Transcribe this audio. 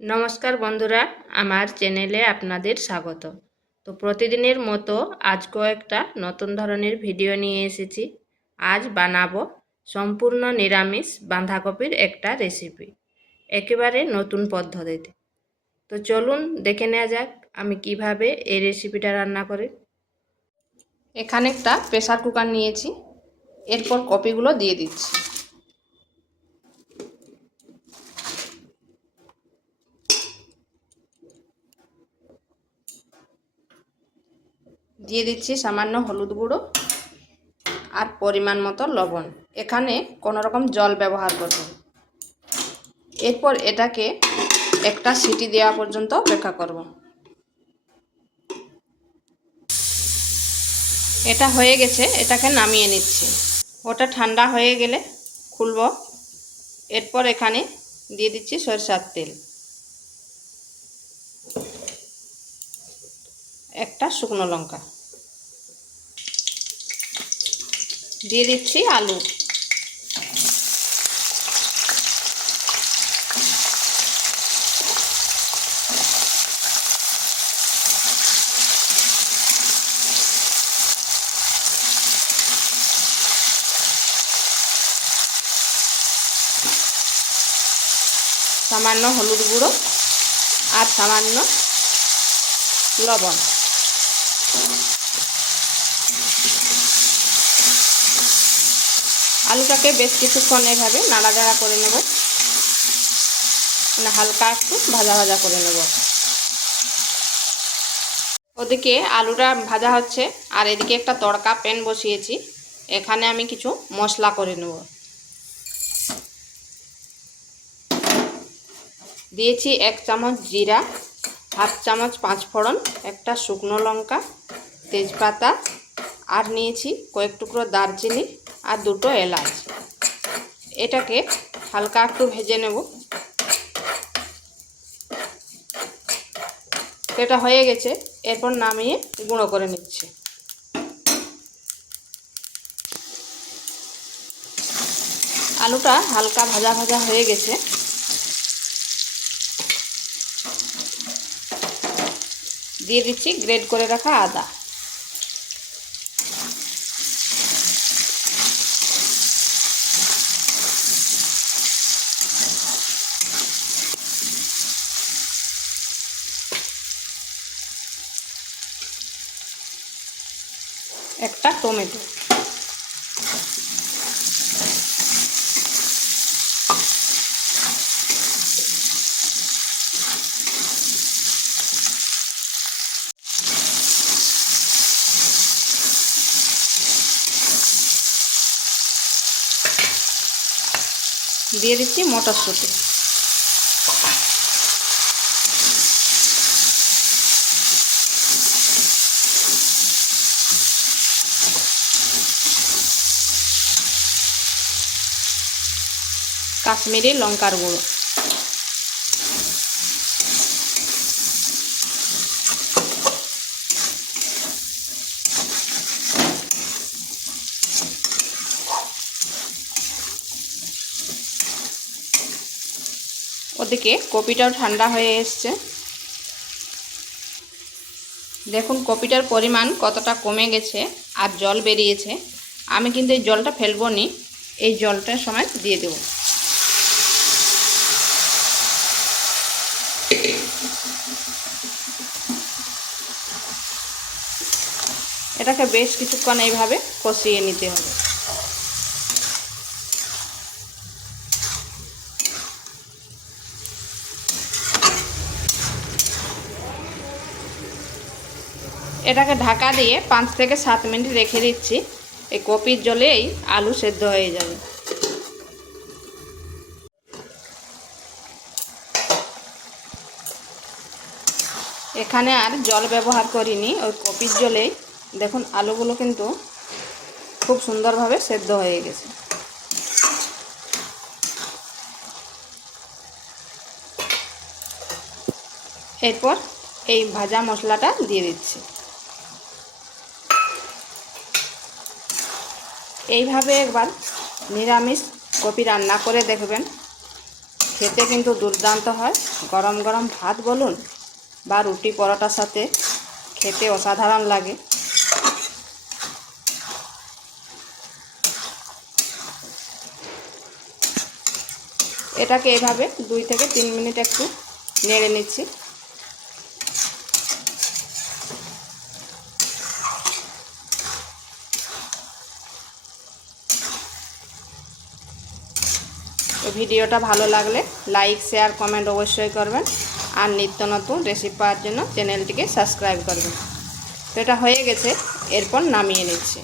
নমস্কার বন্ধুরা, আমার চ্যানেলে আপনাদের স্বাগত। তো প্রতিদিনের মতো আজকেও একটা নতুন ধরনের ভিডিও নিয়ে এসেছি। আজ বানাবো সম্পূর্ণ নিরামিষ বাঁধাকপির একটা রেসিপি, একেবারে নতুন পদ্ধতিতে। তো চলুন দেখে নেওয়া যাক আমি কিভাবে এই রেসিপিটা রান্না করি। এখানে একটা প্রেসার কুকার নিয়েছি, এরপর কপিগুলো দিয়ে দিচ্ছি। দিয়ে দিচ্ছি সামান্য হলুদ গুঁড়ো আর পরিমাণ মতো লবণ। এখানে কোনো রকম জল ব্যবহার করব। এরপর এটাকে একটা সিটি দেওয়া পর্যন্ত অপেক্ষা করব। এটা হয়ে গেছে, এটাকে নামিয়ে নিচ্ছি। ওটা ঠান্ডা হয়ে গেলে খুলব। এরপর এখানে দিয়ে দিচ্ছি সরষের তেল, একটা শুকনো লঙ্কা, দিয়ে দিচ্ছি আলু, সামান্য হলুদ গুঁড়ো আর সামান্য লবণ। আলুটাকে বেশ কিছুক্ষণ এভাবে নাড়াচাড়া করে নেব, মানে হালকা একটু ভাজা ভাজা করে নেব। ওদিকে আলুটা ভাজা হচ্ছে আর এদিকে একটা তড়কা প্যান বসিয়েছি। এখানে আমি কিছু মশলা করে নেব। দিয়েছি 1 চামচ জিরা, হাফ চামচ পাঁচফোড়ন, একটা শুকনো লঙ্কা, তেজপাতা, আর নিয়েছি কয়েক টুকরো দারচিনি আর 2টো এলাচ। এটাকে হালকা একটু ভেজে নেব। এটা হয়ে গেছে, এরপর নামিয়ে গুঁড়ো করে নিচ্ছি। আলুটা হালকা ভাজা ভাজা হয়ে গেছে। দিয়ে দিচ্ছি গ্রেট করে রাখা আদা, একটা টমেটো, দিয়ে দিচ্ছি মটরশুঁটি, কাশ্মীরি লঙ্কার গুঁড়ো, ওদিকে কপিটাও ঠান্ডা হয়ে এসছে। দেখুন কপিটার পরিমাণ কতটা কমে গেছে আর জল বেরিয়েছে। আমি কিন্তু এই জলটা ফেলবো নি, এই জলটার সময় দিয়ে দেব। এটাকে বেশ কিছুক্ষণ এইভাবে কষিয়ে নিতে হবে। এটাকে ঢাকা দিয়ে 5 থেকে 7 মিনিট রেখে দিচ্ছি। এই কপির জলেই আলু সেদ্ধ হয়ে যাবে। এখানে আর জল ব্যবহার করিনি, ওই কপির জলেই দেখুন আলুগুলো কিন্তু খুব সুন্দরভাবে সেদ্ধ হয়ে গেছে। এরপর এই ভাজা মশলাটা দিয়ে দিচ্ছি। এইভাবে একবার নিরামিষ কপি রান্না করে দেখবেন, খেতে কিন্তু দুর্দান্ত হয়। গরম গরম ভাত বলুন বা রুটি পরোটার সাথে খেতে অসাধারণ লাগে। এটাকে এভাবে 2 থেকে 3 মিনিট একটু নেড়ে নিচ্ছি। তো ভিডিওটা ভালো লাগলে লাইক শেয়ার কমেন্ট অবশ্যই করবেন, আর নিত্য নতুন রেসিপি পাওয়ার জন্য চ্যানেলটিকে সাবস্ক্রাইব করবেন। তো এটা হয়ে গেছে, এরপর নামিয়ে নিচ্ছি।